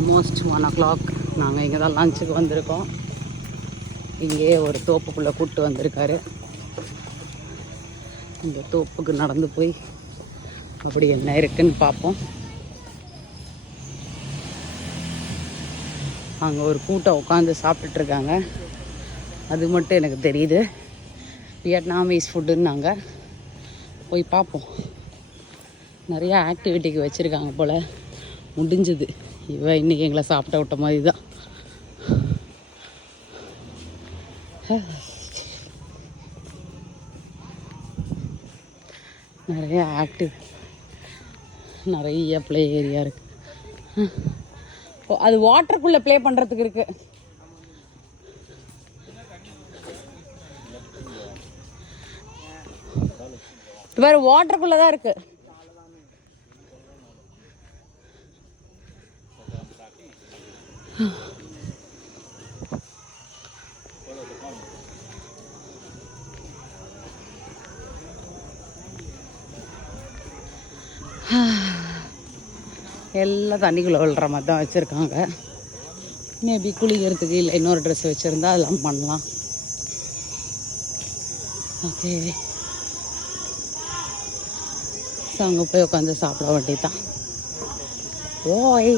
Almost 1 o'clock. நாங்கள் இங்கே தான் லஞ்சுக்கு வந்திருக்கோம். இங்கேயே ஒரு தோப்புக்குள்ளே கூப்பிட்டு வந்திருக்காரு. இந்த தோப்புக்கு நடந்து போய் அப்படி என்ன இருக்குன்னு பார்ப்போம். அங்கே ஒரு கூட்டம் உட்காந்து சாப்பிட்டுட்ருக்காங்க. அது மட்டும் எனக்கு தெரியுது. வியட்நாமீஸ் ஃபுட்டுன்னாங்க. போய் பார்ப்போம். நிறையா ஆக்டிவிட்டிக்கு வச்சுருக்காங்க போல். முடிஞ்சுது. இன்றைக்கி எங்களை சாப்பிட்ட விட்ட மாதிரி தான். நிறைய நிறைய ப்ளே ஏரியா இருக்குது. அது வாட்டருக்குள்ளே ப்ளே பண்ணுறதுக்கு இருக்குது. வேறு வாட்டருக்குள்ளே தான் இருக்குது. எல்லாம் தண்ணிக்குள்ளே விழுற மாதிரி தான் வச்சுருக்காங்க. மேபி குளிக்கிறதுக்கு இல்லை இன்னொரு ட்ரெஸ் வச்சுருந்தா அதெல்லாம் பண்ணலாம். ஓகே, ஸோ அங்கே போய் உட்காந்து சாப்பிட வேண்டியது தான். ஓய்.